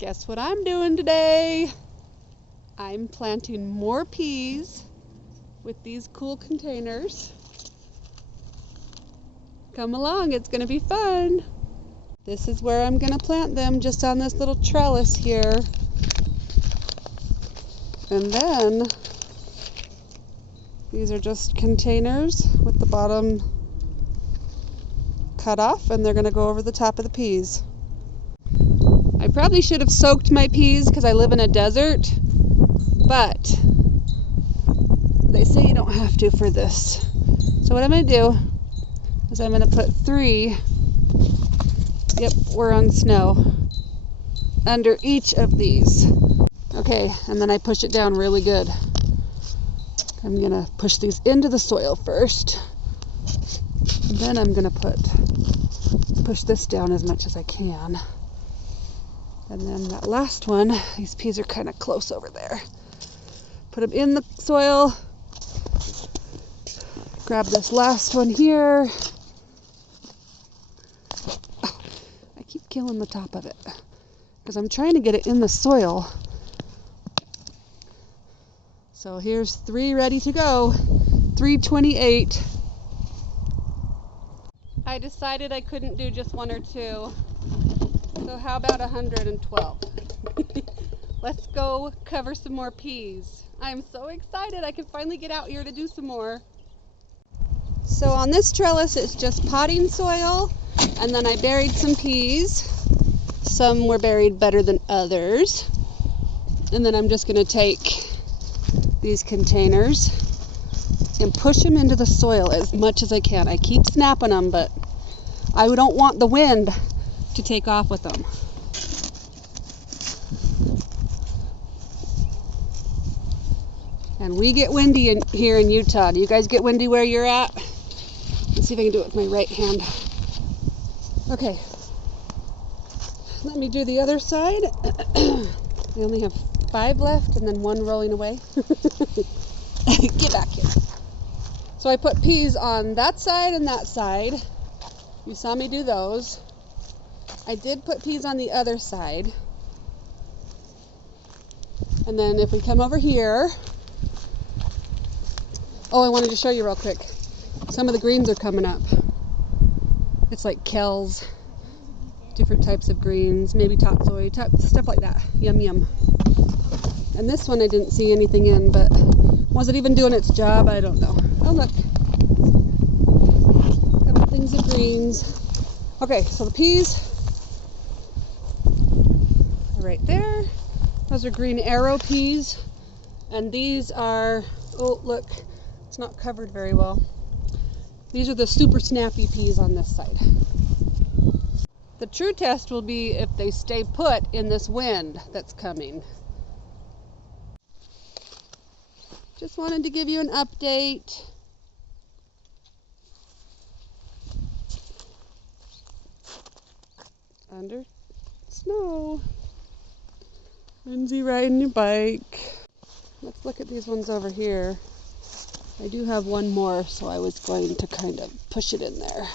Guess what I'm doing today? I'm planting more peas with these cool containers. Come along, it's gonna be fun. This is where I'm gonna plant them, just on this little trellis here. And then these are just containers with the bottom cut off, and they're gonna go over the top of the peas. I probably should have soaked my peas because I live in a desert, but they say you don't have to for this. So what I'm going to do is I'm going to put 3, yep, we're on snow, under each of these. Okay, and then I push it down really good. I'm going to push these into the soil first, and then I'm going to push this down as much as I can. And then that last one, these peas are kind of close over there. Put them in the soil. Grab this last one here. Oh, I keep killing the top of it because I'm trying to get it in the soil. So here's 3 ready to go. 328. I decided I couldn't do just 1 or 2. So how about 112? Let's go cover some more peas. I'm so excited I can finally get out here to do some more. So on this trellis it's just potting soil, and then I buried some peas. Some were buried better than others. And then I'm just going to take these containers and push them into the soil as much as I can. I keep snapping them, but I don't want the wind to take off with them. And we get windy here in Utah. Do you guys get windy where you're at? Let's see if I can do it with my right hand. Okay. Let me do the other side. I only have 5 left and then 1 rolling away. Get back here. So I put peas on that side and that side. You saw me do those. I did put peas on the other side. And then if we come over here, oh, I wanted to show you real quick. Some of the greens are coming up. It's like kells, different types of greens, maybe tatsoi, stuff like that. Yum, yum. And this one I didn't see anything in, but was it even doing its job? I don't know. Oh, look. A couple things of greens. Okay, so the peas right there. Those are green arrow peas, and these are, oh look, it's not covered very well. These are the super snappy peas on this side. The true test will be if they stay put in this wind that's coming. Just wanted to give you an update. Under snow. Lindsay riding your bike. Let's look at these ones over here. I do have 1 more, so I was going to kind of push it in there.